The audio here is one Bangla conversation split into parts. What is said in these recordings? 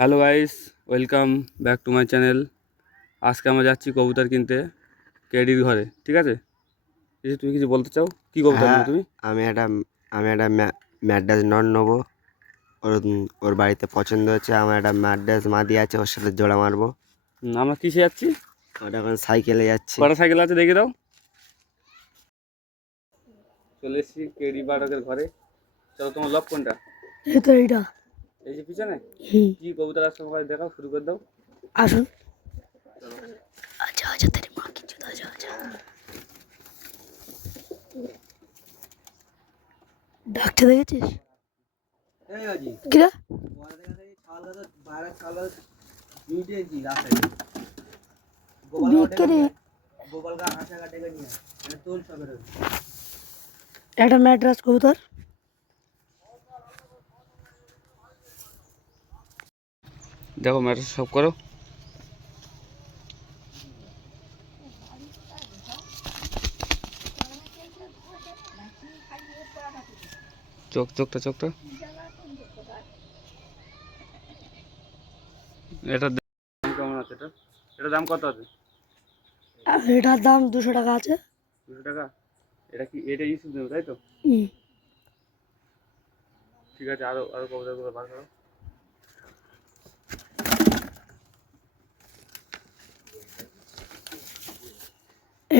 Hello guys, welcome back to my channel. আজকে আমরা যাচ্ছি কবুতর কিনতে কেডির ঘরে, ঠিক আছে? তুমি কিছু বলতে চাও? কি কবুতর হ্যাঁ, নেবে তুমি? আমি একটা ম্যাড্রাস নর নেবো। ওর ওর বাড়িতে পছন্দ হচ্ছে। আমার একটা ম্যাড্রাস মাদি আছে, ওর সাথে জোড়া মারবো। আমরা কিসে যাচ্ছি? ওটা এখন সাইকেলে যাচ্ছি। কটা সাইকেল আছে দেখে দাও। চলে এসেছি কেডি বাড়কের ঘরে। চলো, তোমার লক কোনটা? এই তো এইটা। এই যে পিছনে কি কবুতর আসছে আমাকে দেখাও, শুরু করে দাও। আসুন। আচ্ছা আচ্ছা, তেরি মা কি চুদা। আচ্ছা আচ্ছা, ডাকতে দেখেছিস? কিরা বিক্রি একটা ম্যাড্রাস কবুতর। দেখো ম্যাটার সব করো। চোখটা এটার দাম কেমন আছে? এটার দাম কত আছে? আর এটার দাম 200 টাকা আছে। 200 টাকা? এটা ইউজ দেবে, তাই তো? ঠিক আছে, আরো কবুতরগুলো বার করো।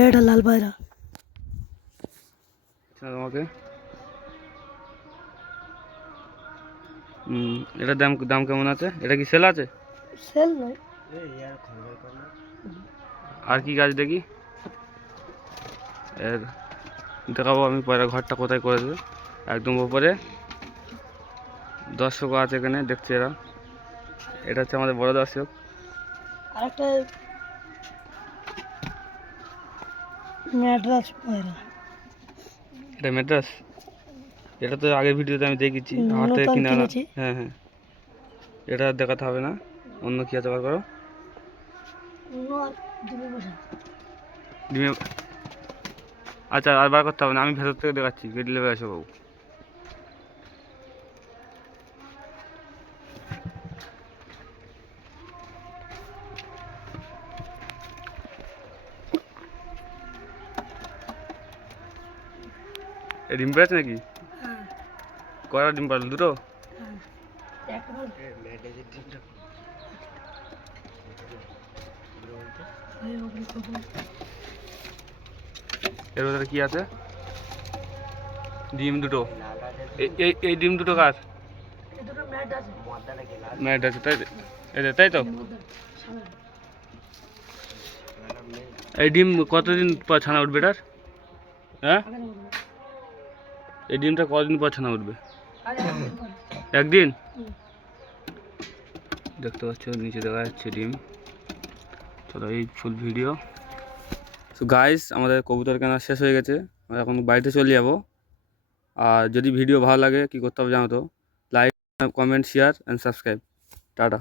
এটা লাল পায়রা। তোমাকে এটার দাম কেমন আছে? এটা কি সেল আছে? সেল নয়। আর কি গাছ দেখি এর দেখাবো আমি পয়লা ঘরটা কোথায় করে দেবে। একদম ওপরে দর্শকও আছে এখানে, দেখছে এরা। এটা হচ্ছে আমাদের বড় দর্শক। আরেকটা ম্যাড্রাস পায়রা। এটা ম্যাড্রাস। এটা তো আগের ভিডিওতে আমি দেখেছি, হাট থেকে নতুন কিনে আনা। কিনেছি। হ্যাঁ হ্যাঁ, এটা আর দেখাতে হবে না। অন্য কি আছে বার করো। ডিমে আচ্ছা, আর বার করতে হবে না, আমি ভেতর থেকে দেখাচ্ছি। গেট লেবে আসো বাবু। এই ডিম পেয়েছে নাকি? কয়টা ডিম পারল? দুটো? এর ভেতরে কি আছে? ডিম দুটো। এই ডিম দুটো কার? ম্যাট আছে, তাই তো? এই ডিম কতদিন পর ছানা উঠবে এটার? হ্যাঁ, এই ডিমটা কতদিন পর ছানা উঠবে? একদিন। দেখতে পাচ্ছ নিচে দেখা যাচ্ছে ডিম। চলো, এই ফুল ভিডিও। তো গাইস, আমাদের কবুতর কেনা শেষ হয়ে গেছে। আমরা এখন বাড়িতে চলে যাবো। আর যদি ভিডিও ভালো লাগে কি করতে হবে জানো তো? Like, comment, share and subscribe. Tata.